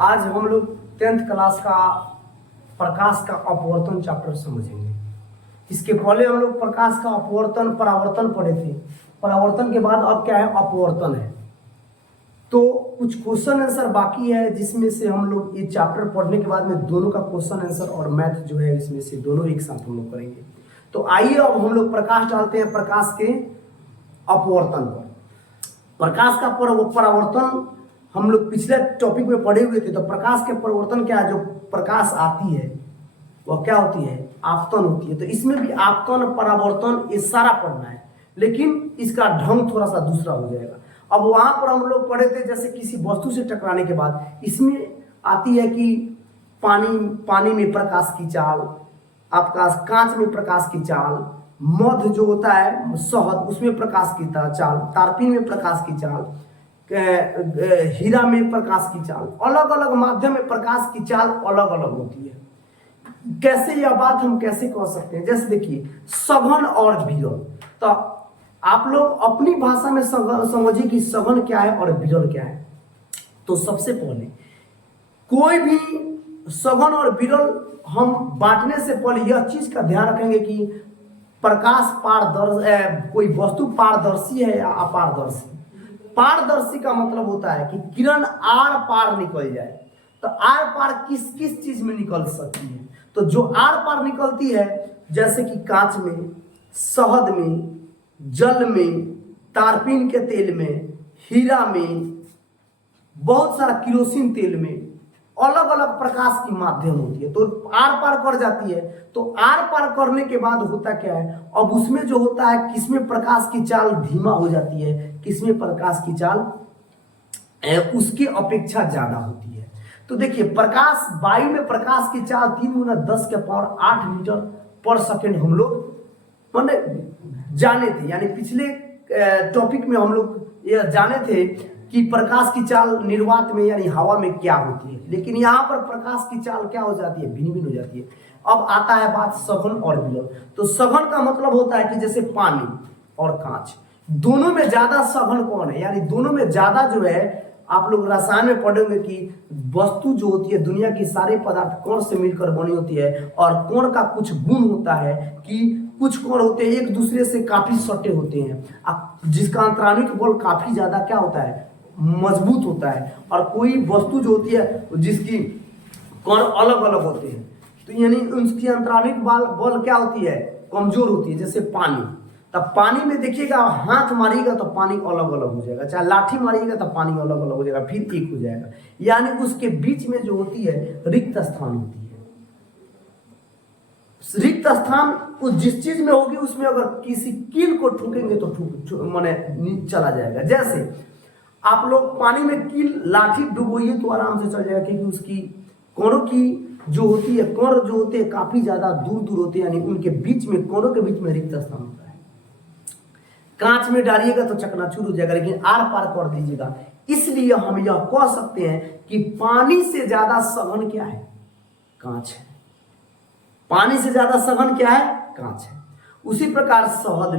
आज हम लोग 10th क्लास का प्रकाश का अपवर्तन चैप्टर समझेंगे। इसके पहले हम लोग प्रकाश का अपवर्तन परावर्तन पढ़े थे। परावर्तन के बाद अब क्या है, अपवर्तन है। तो कुछ क्वेश्चन आंसर बाकी है, जिसमें से हम लोग ये चैप्टर पढ़ने के बाद में दोनों का क्वेश्चन आंसर और मैथ जो है इसमें से दोनों एक साथ हम लोग करेंगे। तो आइए अब हम लोग प्रकाश डालते हैं प्रकाश के अपवर्तन पर। प्रकाश का परावर्तन हम लोग पिछले टॉपिक में पढ़े हुए थे। तो प्रकाश के परिवर्तन क्या है, जो प्रकाश आती है वह क्या होती है, आपतन होती है। तो इसमें भी आपतन परावर्तन ये सारा पढ़ना है, लेकिन इसका ढंग थोड़ा सा दूसरा हो जाएगा। अब वहां पर हम लोग पढ़े थे जैसे किसी वस्तु से टकराने के बाद इसमें आती है कि पानी में प्रकाश की चाल, आपका कांच में प्रकाश की चाल, मध जो होता है शहद उसमें प्रकाश की चाल, तारपीन में प्रकाश की चाल, हीरा में प्रकाश की चाल, अलग अलग माध्यम में प्रकाश की चाल अलग अलग होती है। कैसे यह बात हम कैसे कह सकते हैं, जैसे देखिए सघन और विरल। तो आप लोग अपनी भाषा में समझिए कि सघन क्या है और विरल क्या है। तो सबसे पहले कोई भी सघन और विरल हम बांटने से पहले यह चीज का ध्यान रखेंगे कि प्रकाश पारदर्शी, कोई वस्तु पारदर्शी है या अपारदर्शी। पारदर्शी का मतलब होता है कि किरण आर पार निकल जाए। तो आर पार किस किस चीज में निकल सकती है, तो जो आर पार निकलती है जैसे कि कांच में, शहद में, जल में, तारपीन के तेल में, हीरा में, बहुत सारा किरोसिन तेल में अलग अलग प्रकाश की माध्यम होती है। तो आर पार कर जाती है। तो आर पार करने के बाद होता क्या है, अब उसमें जो होता है किसमें प्रकाश की चाल धीमा हो जाती है, किसमें प्रकाश की चाल उसकी अपेक्षा ज्यादा होती है। तो देखिए प्रकाश, वायु में प्रकाश की चाल 3 गुना 10 के पावर 8 मीटर पर सेकेंड हम लोग जाने थे। यानी पिछले टॉपिक में हम लोग यह जाने थे कि प्रकाश की चाल निर्वात में यानी हवा में क्या होती है, लेकिन यहाँ पर प्रकाश की चाल क्या हो जाती है, भिन्न भिन्न हो जाती है। अब आता है बात सघन और विरल। तो सघन का मतलब होता है कि जैसे पानी और कांच, दोनों में ज्यादा सघन कौन है, यानी दोनों में ज्यादा जो है, आप लोग रसायन में पढ़ेंगे कि वस्तु जो होती है, दुनिया की सारे पदार्थ कण से मिलकर बनी होती है, और कण का कुछ गुण होता है कि कुछ कण होते हैं एक दूसरे से काफी सटे होते हैं, जिसका अंतराणिक बल काफी ज्यादा क्या होता है, मजबूत होता है। और कोई वस्तु जो होती है जिसकी कण अलग अलग होते हैं, तो यानी उसकी अंतराणिक बल क्या होती है, कमजोर होती है। जैसे पानी, तब पानी में देखिएगा हाथ मारिएगा तो पानी अलग अलग हो जाएगा, चाहे लाठी मारिएगा तो पानी अलग अलग हो जाएगा, फिर एक हो जाएगा। यानी उसके बीच में जो होती है रिक्त स्थान होती है। रिक्त स्थान जिस चीज में होगी उसमें अगर किसी कील को ठोकेंगे तो माने चला जाएगा। जैसे आप लोग पानी में कील लाठी डुबोइए तो आराम से चल जाएगा, क्योंकि उसकी कोणों की जो होती है, कण जो होते हैं काफी ज्यादा दूर दूर होते हैं, यानी उनके बीच में, कोणों के बीच में रिक्त स्थान होता है। कांच में डालिएगा तो चकनाचूर हो जाएगा, लेकिन आर पार कर दीजिएगा। इसलिए हम यह कह सकते हैं कि पानी से ज्यादा सघन क्या है, कांच है। पानी से ज्यादा सघन क्या है, कांच है। उसी प्रकार शहद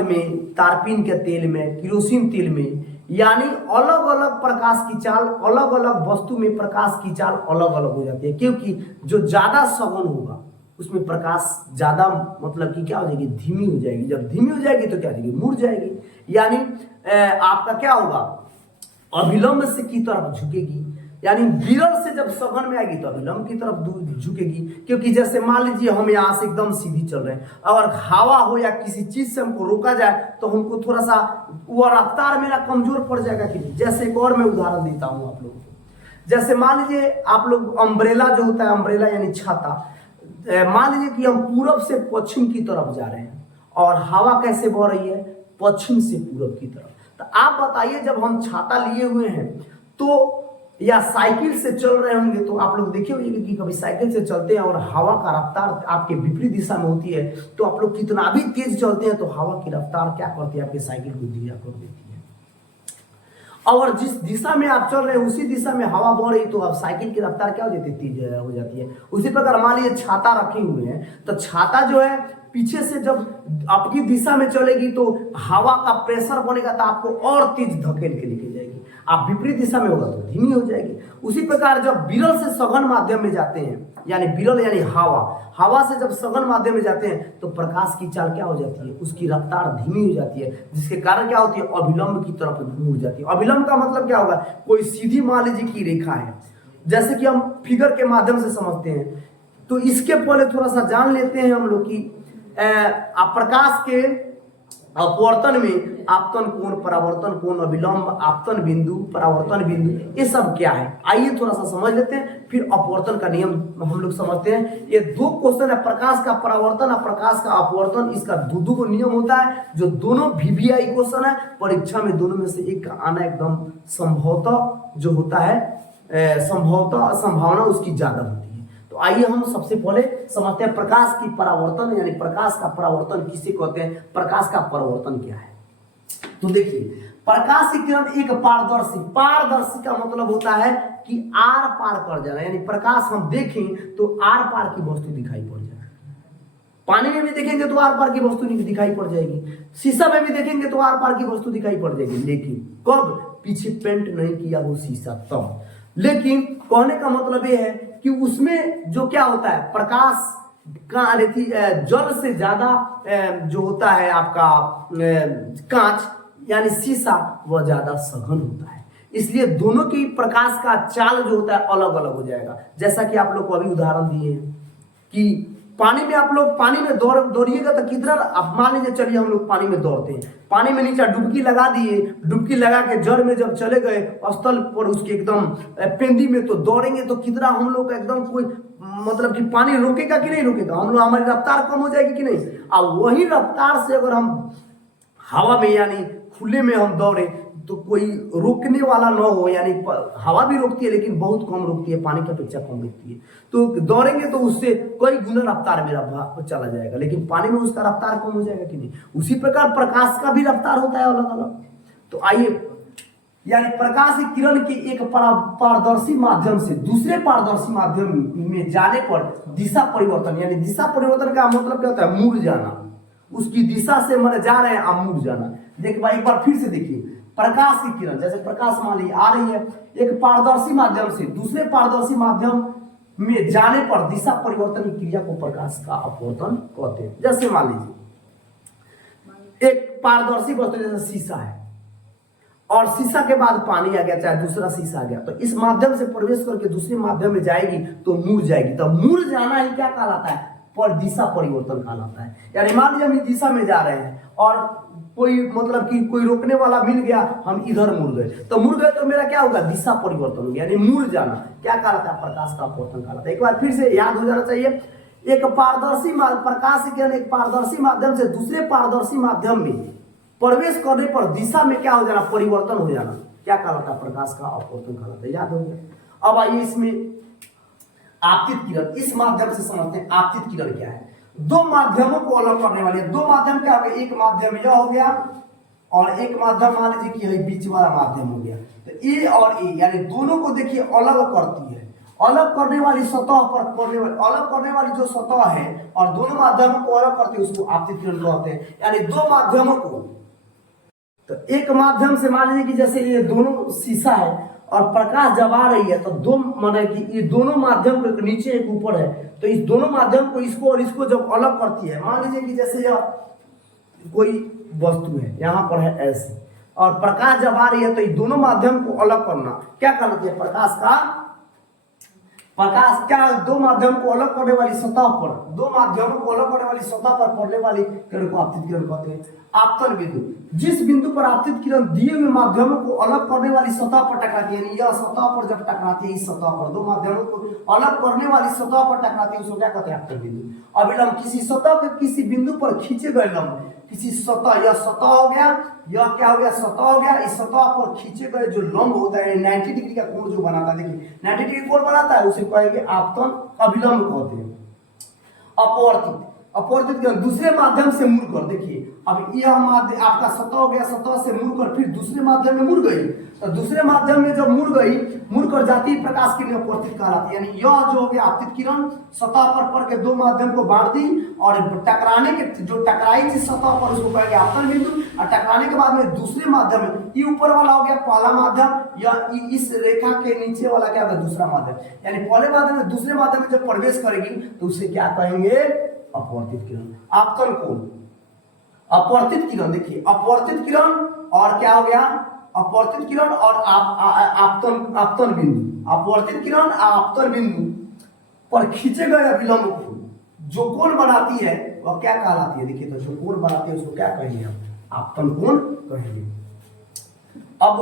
में, तारपीन के तेल में, किरोसिन तेल में, यानी अलग अलग प्रकाश की चाल, अलग अलग वस्तु में प्रकाश की चाल अलग अलग हो जाती है, क्योंकि जो ज्यादा सघन होगा उसमें प्रकाश ज्यादा, मतलब कि क्या हो जाएगी, धीमी हो जाएगी। जब धीमी हो जाएगी तो क्या हो जाएगी, मुड़ जाएगी। यानी आपका क्या होगा, अभिलंब से की तरफ झुकेगी। यानी विरल से जब सघन में आएगी तो अभिलंब की तरफ झुकेगी, क्योंकि जैसे मान लीजिए हम यहाँ से एकदम सीधी चल रहे हैं, अगर हवा हो या किसी चीज से हमको रोका जाए तो हमको थोड़ा सा वो रफ्तार मेरा कमजोर पड़ जाएगा कि नहीं। जैसे एक और मैं उदाहरण देता हूँ आप लोगों को। जैसे मान लीजिए आप लोग अम्ब्रेला जो होता है, अम्ब्रेला यानी छाता, मान लीजिए कि हम पूरब से पश्चिम की तरफ जा रहे हैं और हवा कैसे बह रही है, पश्चिम से पूरब की तरफ। तो आप बताइए जब हम छाता लिए हुए हैं तो, या साइकिल से चल रहे होंगे, तो आप लोग देखे होंगे कि कभी साइकिल से चलते हैं और हवा का रफ्तार आपके विपरीत दिशा में होती है, तो आप लोग कितना भी तेज चलते हैं तो हवा की रफ्तार क्या करती है, आपके साइकिल को धीरा कर देती है। और जिस दिशा में आप चल रहे हैं उसी दिशा में हवा बह रही तो अब साइकिल की रफ्तार क्या हो जाती है, तेज हो जाती है। उसी प्रकार मान लीजिए छाता रखे हुए हैं, तो छाता जो है पीछे से जब आपकी दिशा में चलेगी तो हवा का प्रेशर बनेगा तो आपको और तेज धकेल के लेके जाएगी। आप विपरीत दिशा में होगा तो धीमी हो जाएगी। उसी प्रकार जब विरल से सघन माध्यम में जाते हैं, यानी विरल यानी हवा, हवा से जब सघन माध्यम में जाते हैं तो प्रकाश की चाल क्या हो जाती है, उसकी रफ्तार धीमी हो जाती है, जिसके कारण क्या होती है, अभिलंब की तरफ मुड़ जाती है। अभिलंब का मतलब क्या होगा, कोई सीधी मान लीजिए की रेखा है, जैसे कि हम फिगर के माध्यम से समझते हैं, तो इसके पहले थोड़ा सा जान लेते हैं हम लोग कि प्रकाश के अपवर्तन में आपतन कोण, परावर्तन कोण, अभिलंब, आपतन बिंदु, परावर्तन बिंदु, ये सब क्या है। आइए थोड़ा सा समझ लेते हैं, फिर अपवर्तन का नियम हम लोग समझते हैं। ये दो क्वेश्चन है, प्रकाश का परावर्तन और प्रकाश का अपवर्तन, इसका दो को नियम होता है, जो दोनों VVI क्वेश्चन है। परीक्षा में दोनों में से एक का आना एकदम संभवतः जो होता है, संभवतः संभावना उसकी ज्यादा होती है। तो आइए हम सबसे पहले समझते हैं प्रकाश की परावर्तन, यानी प्रकाश का परावर्तन किसे कहते हैं, प्रकाश का परावर्तन क्या है। तो देखिए, प्रकाश की किरण एक पारदर्शी, पारदर्शी का मतलब होता है कि आर पार कर जाना, यानी प्रकाश हम देखें तो आर पार की वस्तु दिखाई पड़ जाए। पानी में भी देखेंगे तो आर पार की वस्तु दिखाई पड़ जाएगी, शीशा में भी देखेंगे तो आर पार की वस्तु दिखाई पड़ जाएगी, लेकिन कब, पीछे पेंट नहीं किया वो शीशा तब। लेकिन कहने का मतलब ये है कि उसमें जो क्या होता है, प्रकाश का जल से ज्यादा जो होता है आपका कांच यानी शीशा, वह ज्यादा सघन होता है, इसलिए दोनों की प्रकाश का चाल जो होता है अलग अलग हो जाएगा। जैसा कि आप लोग को अभी उदाहरण दिए हैं कि पानी में आप लोग पानी में दौड़िएगा तो कितना, अब मान लीजिए चलिए हम लोग पानी में दौड़ते हैं, पानी में नीचे डुबकी लगा दिए, डुबकी लगा के जड़ में जब चले गए स्थल पर उसके एकदम पेंदी में, तो दौड़ेंगे तो कितना हम लोग एकदम कोई मतलब कि पानी रोकेगा कि नहीं रोकेगा, हम लोग हमारी रफ्तार कम हो जाएगी कि नहीं। अब वही रफ्तार से अगर हम हवा में यानी खुले में हम दौड़े तो कोई रोकने वाला न हो, यानी हवा भी रोकती है लेकिन बहुत कम रोकती है, पानी की अपेक्षा कम रोकती है, तो दौड़ेंगे तो उससे कई गुना रफ्तार मेरा चला जाएगा, लेकिन पानी में उसका रफ्तार कम हो जाएगा कि नहीं। उसी प्रकार प्रकाश का भी रफ्तार होता है अलग अलग। तो आइए, यानी प्रकाश की किरण के एक पारदर्शी माध्यम से दूसरे पारदर्शी माध्यम में जाने पर दिशा परिवर्तन, यानी दिशा परिवर्तन का मतलब क्या होता है, मुड़ जाना, उसकी दिशा से मैंने जा रहे हैं आप मुड़ जाना। देखिए भाई एक बार फिर से देखिए, प्रकाश की किरण, जैसे प्रकाश मान लीजिए आ रही है एक पारदर्शी माध्यम से दूसरे पारदर्शी माध्यम में जाने पर दिशा परिवर्तन की क्रिया को प्रकाश का अपवर्तन कहते हैं। जैसे मान लीजिए एक पारदर्शी वस्तु जैसे शीशा है, और शीशा के बाद पानी आ गया, चाहे दूसरा शीशा आ गया, तो इस माध्यम से प्रवेश करके दूसरे माध्यम में जाएगी तो मुड़ जाएगी। तो मुड़ जाना ही क्या कहलाता है, पर दिशा परिवर्तन कहलाता है। यानी मान लीजिए हम इस दिशा में जा रहे हैं और कोई मतलब कि कोई रोकने वाला मिल गया, हम इधर मुड़ गए, तो मुड़ गए तो मेरा क्या होगा, दिशा परिवर्तन हो गया, यानी मुड़ जाना क्या कहलाता है, प्रकाश का अपवर्तन कहलाता है। एक बार फिर से याद हो जाना चाहिए, एक पारदर्शी प्रकाश की किरण एक पारदर्शी माध्यम से दूसरे पारदर्शी माध्यम में प्रवेश करने पर दिशा में क्या हो जाना, परिवर्तन हो जाना, क्या कहलाता है, प्रकाश का अपवर्तन कहलाता है। याद हो गया। अब आइए इसमें आपतित किरण, इस माध्यम से समझते हैं आपतित किरण क्या है। दो माध्यमों को अलग करने वाली है, दो माध्यम क्या हो गया, एक माध्यम यह हो गया और एक माध्यम मान लीजिए कि यही बीच वाला माध्यम हो गया। तो ए और ए यानी दोनों को देखिए अलग करती है, अलग करने वाली सतह पर पड़ने वाली, अलग करने वाली जो सतह है और दोनों माध्यमों को अलग करती है उसको आपतित किरण कहते हैं। यानी दो माध्यमों को, तो एक माध्यम से मान लीजिए कि जैसे ये दोनों शीशा है और प्रकाश जब आ रही है तो दो माने कि ये दोनों माध्यम को, एक नीचे एक ऊपर है, तो इस दोनों माध्यम को इसको और इसको जब अलग करती है, मान लीजिए कि जैसे यह कोई वस्तु है यहाँ पर है ऐसे, और प्रकाश जब आ रही है तो इस दोनों माध्यम को अलग करना क्या कहलाती है, प्रकाश का, प्रकाश क्या, दो माध्यम को अलग करने वाली सतह पर, दो माध्यमों को अलग करने वाली सतह पर पड़ने वाली किरण को आपतित किरण कहते हैं। आपतन बिंदु, जिस बिंदु पर आपतित किरण दिए हुए माध्यमों को अलग करने वाली सतह पर टकराती है, यह सतह पर जब टकराती है, इस सतह पर दो माध्यमों को अलग करने वाली सतह पर टकराती है, उसको क्या कहते हैं, आपतन बिंदु। अभिलंब, किसी सतह के किसी बिंदु पर खींचे गए लंब, किसी सतह, यह सतह हो गया, यह क्या हो गया, सतह हो गया, इस सतह पर खींचे गए जो लंब होता है 90 डिग्री का कोण जो बनाता है, देखिए 90 डिग्री कोण बनाता है, उसे कहेंगे आपतन अभिलंब कहते हैं। अपवर्तित, अपवर्तित किरण दूसरे माध्यम से मुड़कर, देखिए अब यह माध्यम आपका सतह हो गया, सतह से मुड़कर फिर दूसरे माध्यम में मुड़ गई, तो दूसरे माध्यम में जब मुड़ गई, मुड़कर जाती है प्रकाश किरण अपवर्तित कहलाती है। यानी यह जो हो गया आपतित किरण सतह पर पड़ के दो माध्यम को बांट दी और टकराने के जो टकराई जिस सतह पर उसको कहेंगे आपतन बिंदु, और टकराने के बाद में दूसरे माध्यम में, ये ऊपर वाला हो गया पहला माध्यम, या इस रेखा के नीचे वाला क्या होगा दूसरा माध्यम, यानी पहले माध्यम में दूसरे माध्यम में जब प्रवेश करेगी तो उसे क्या कहेंगे, अपवर्तित किरण। आपतन कोण, अपवर्तित किरण, देखिए अपवर्तित किरण और क्या हो गया, अपवर्तित किरण और आपतन बिंदु, अपवर्तित किरण आपतन बिंदु पर खींचे गए अभिलंब को जो कोण बनाती है वह क्या कहलाती है, देखिए तो जो कोण बनाती है उसको क्या कहेंगे हम, आपतन कोण कहेंगे। अब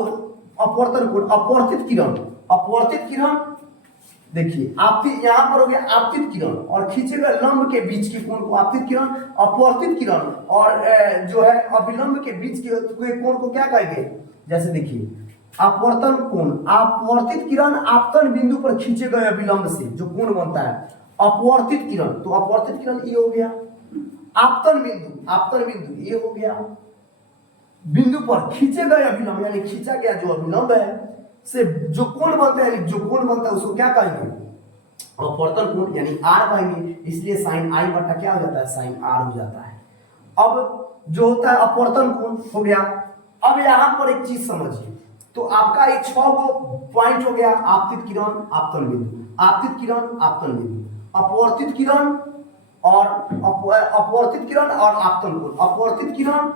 अपवर्तन कोण, अपवर्तित किरण, अपवर्तित किरण देखिए आपतित, यहां पर हो गया आपतित किरण और खींचे गए लंब के बीच के कोण को आपतित किरण, अपवर्तित किरण और जो है अभिलंब के बीच के कोण को क्या कहेंगे, जैसे देखिए अपवर्तन कोण, अपवर्तित किरण आपतन बिंदु पर खींचे गए अभिलंब से जो कोण बनता है अपवर्तित किरण, तो अपवर्तित किरण ये हो गया, आपतन बिंदु, आपतन बिंदु ये हो गया, बिंदु पर खींचे गए अभिलंब यानी खींचा गया जो अभिलंब है से जो कोण बनता है, जो कोण बनता है उसको क्या कहेंगे, अपवर्तन कोण यानी आर कहेंगे, इसलिए साइन आई बटा क्या हो जाता है, साइन आर हो जाता है। अब जो होता है अपवर्तन कोण हो गया। अब यहां पर एक चीज समझिए, तो आपका ये 6 पॉइंट हो गया, आपतित किरण आपतन बिंदु, आपतित किरण आपतन बिंदु, अपवर्तित किरण और अपवर्तित किरण और आपतन कोण, अपवर्तित किरण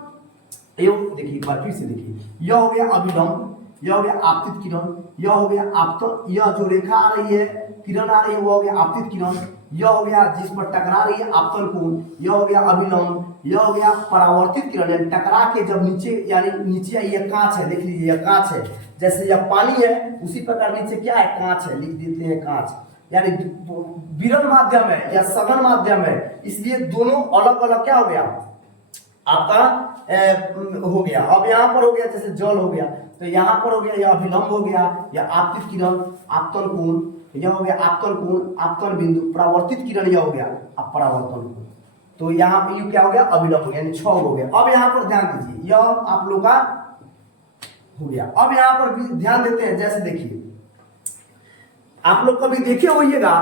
ये देखिए एक बार फिर से देखिए, यह हो गया अभिलंब, यह हो गया आपतित किरण, यह हो गया आपतन, यह जो रेखा आ रही है किरण आ रही है वो हो गया आपतित किरण, यह हो गया जिस पर टकरा रही है आपतन कोण, यह हो गया अभिलंब, यह हो गया परावर्तित किरण यानी टकरा के जब नीचे, यानी नीचे ये कांच है, देख लीजिए यह कांच है, जैसे यह पानी है उसी प्रकार नीचे क्या है, कांच है, लिख देते हैं कांच, यानी विरल माध्यम है या सघन माध्यम है, इसलिए दोनों अलग अलग क्या हो गया आपका हो गया। अब यहाँ पर हो गया जैसे जल हो गया, तो यहाँ पर हो गया यह अभिलंब हो गया, या आपतित किरण आपतन कोण, यह हो गया आपतन कोण आपतन बिंदु, परावर्तित किरण यह हो गया अब परावर्तन कोण, तो यहाँ पे यू क्या हो गया अभिलंब हो गया, यानी 6 हो गया। अब यहाँ पर ध्यान दीजिए, यह आप लोग का हो गया। अब यहाँ पर भी ध्यान देते हैं, जैसे देखिए आप लोग कभी देखे होइएगा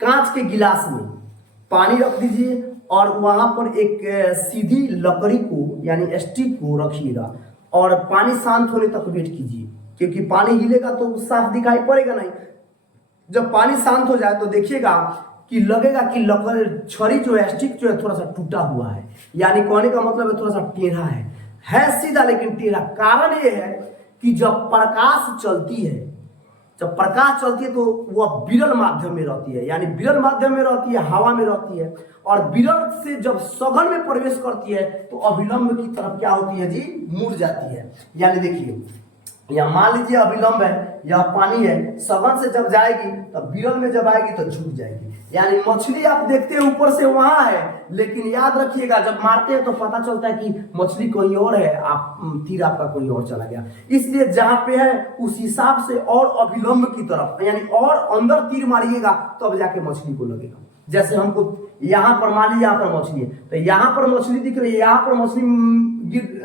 कांच के गिलास में पानी रख दीजिए और वहां पर एक सीधी लकड़ी को यानी स्टिक को रखिएगा और पानी शांत होने तक वेट कीजिए, क्योंकि पानी हिलेगा तो साफ दिखाई पड़ेगा नहीं। जब पानी शांत हो जाए तो देखिएगा कि लगेगा कि लकड़ी छड़ी जो है स्टिक जो है थोड़ा सा टूटा हुआ है, यानी कहने का मतलब है थोड़ा सा टेढ़ा है सीधा लेकिन टेढ़ा। कारण ये है कि जब प्रकाश चलती है, जब प्रकाश चलती है तो वह विरल माध्यम में रहती है, यानी विरल माध्यम में रहती है, हवा में रहती है, और विरल से जब सघन में प्रवेश करती है तो अभिलंब की तरफ क्या होती है जी, मुड़ जाती है। यानी देखिए यहाँ मान लीजिए अभिलंब है, यह पानी है, सघन से जब जाएगी तब विरल में जब आएगी तो झुक जाएगी। यानी मछली आप देखते हैं ऊपर से वहां है, लेकिन याद रखिएगा जब मारते हैं तो पता चलता है कि मछली कोई और है, आप तीर आपका कोई और चला गया। इसलिए जहां पे है उस हिसाब से और अभिलंब की तरफ यानी और अंदर तीर मारिएगा तब जाके मछली को लगेगा। जैसे हमको यहाँ पर मान लीजिए यहाँ पर मछली है, तो यहाँ पर मछली दिख रही है, यहाँ पर मछली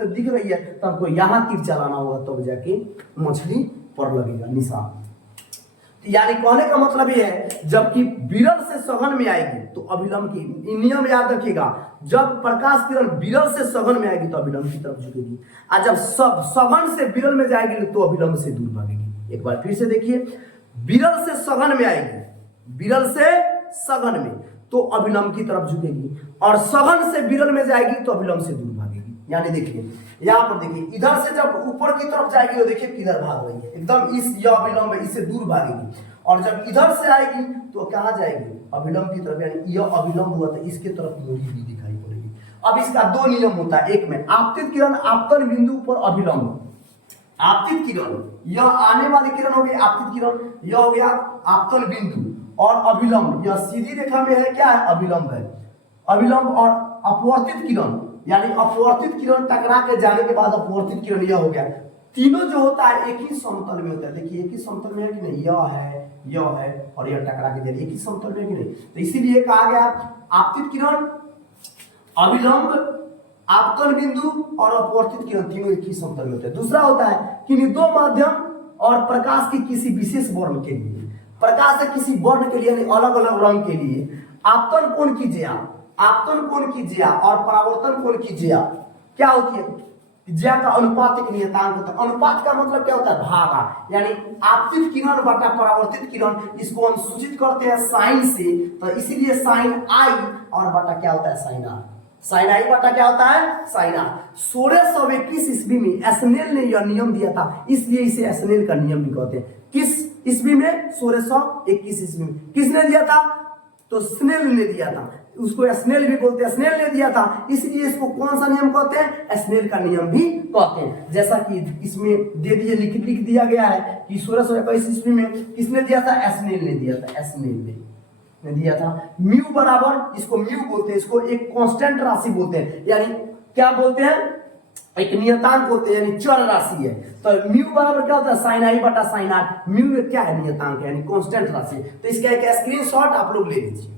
दिख रही है, तो हमको यहाँ तीर चलाना होगा तब जाके मछली पर लगेगा निशान। यानी कहने का मतलब ये है जबकि विरल से सघन में आएगी तो अभिलंब की नियम याद रखिएगा, जब प्रकाश किरण विरल से सघन में आएगी तो अभिलंब की तरफ झुकेगी, और जब सब सघन से विरल में जाएगी तो अभिलंब से दूर भागेगी। एक बार फिर से देखिए, विरल से सघन में आएगी, विरल से सघन में तो अभिलंब की तरफ झुकेगी, और सघन से विरल में जाएगी तो अभिलंब से दूर भागेगी। यानी देखिए यहाँ पर देखिए, इधर से जब ऊपर की तरफ जाएगी तो देखिए किधर भाग रही है, एकदम इस यह अभिलंब है इससे दूर भागेगी, और जब इधर से आएगी तो कहाँ जाएगी, अभिलंब की तरफ। यानी यह अभिलंब हुआ तो इसके तरफ मुड़ी हुई दिखाई पड़ेगी। अब इसका दो नियम होता है, एक में आपतित किरण आपतन बिंदु पर अभिलंब, आपतित किरण यह आने वाली किरण हो गई आपतित किरण, यह हो गया आपतन बिंदु, और अभिलंब यह सीधी रेखा में है, क्या है अभिलंब है, अभिलंब। और अपवर्तित किरण यानी अपवर्तित किरण टकरा के जाने के बाद अपवर्तित किरण यह हो गया। तीनों जो होता है एक ही समतल में होता है, देखिए एक ही समतल में है कि नहीं, यह है और यह टकरा के जा रही है, एक ही समतल में है कि नहीं, तो इसीलिए कहा गया आपतित किरण, अभिलंब, आपतन बिंदु और अपवर्तित किरण तीनों एक ही समतल में होते हैं। दूसरा होता है कि दो माध्यम और प्रकाश की किसी विशेष वर्ण के लिए, प्रकाश से किसी वर्ण के लिए अलग अलग रंग के लिए आपतन कोण कीजिए, आपतन कोण कीजिए और परावर्तन कोण कीजिए, क्या होती है, ज्या का अनुपात एक नियतांक होता है। अनुपात का मतलब क्या होता है, भागा, यानी आपतित किरण बटा परावर्तित किरण, इसको हम सूचित करते हैं साइन से, तो इसीलिए साइन आई और बटा क्या होता है, साइन आर। साइन आई बटा क्या होता है, साइन आर। 1621 ईस्वी में एस्नेल ने यह नियम दिया था, इसलिए इसे एस्नेल का नियम भी कहते हैं। किस ईस्वी में, 1621 ईस्वी में। किसने दिया था, तो स्नेल ने दिया था, उसको स्नेल भी बोलते हैं, स्नेल ने दिया था, इसलिए इसको कौन सा नियम कहते हैं, स्नेल का नियम भी कहते हैं। जैसा कि इसमें दे दिए, लिख दिया गया है कि 1621 ईस्वी में किसने दिया था, स्नेल ने दिया था, स्नेल ने दिया था। म्यू बराबर, इसको म्यू बोलते हैं, इसको एक कांस्टेंट राशि बोलते हैं, यानी क्या बोलते हैं, एक नियतांक होते हैं, यानी चर राशि है। तो म्यू बराबर क्या होता है, साइन आई बटा साइन आर। म्यू क्या है, नियतांक है, यानी कांस्टेंट राशि। तो इसका एक स्क्रीनशॉट आप लोग ले लीजिए।